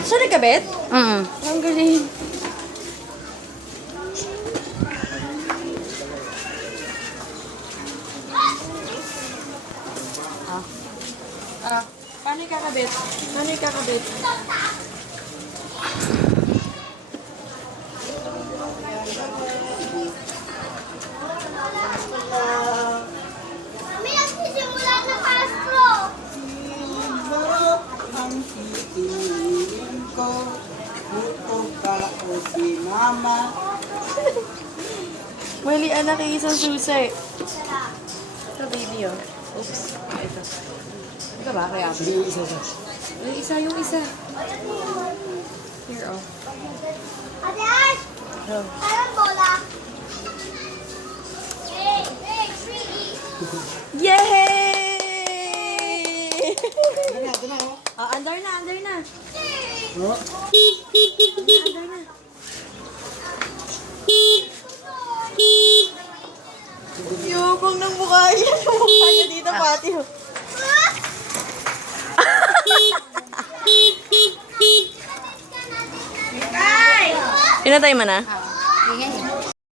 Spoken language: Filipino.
Siya nagkabit? Ang galing. Paano yung kakabit? Paano yung kakabit? Kami nagsisimula na Castro. Ang titingin ko, butog ka o si mama. Mali anak yung isang susi. Ito baby oh. Oops. Ito. Ito ba? Kaya ako. Sige, isa. Yung isa. Here oh. Ate Ash, Oh. parang bola. Hey, hey, 3E. Yay! Ito na, oh. Oh, under na. Oh. Under na. Yubong ng mukha niya. Yung mukha niya dito pati. Oh. Pinatay mo na? Ingay.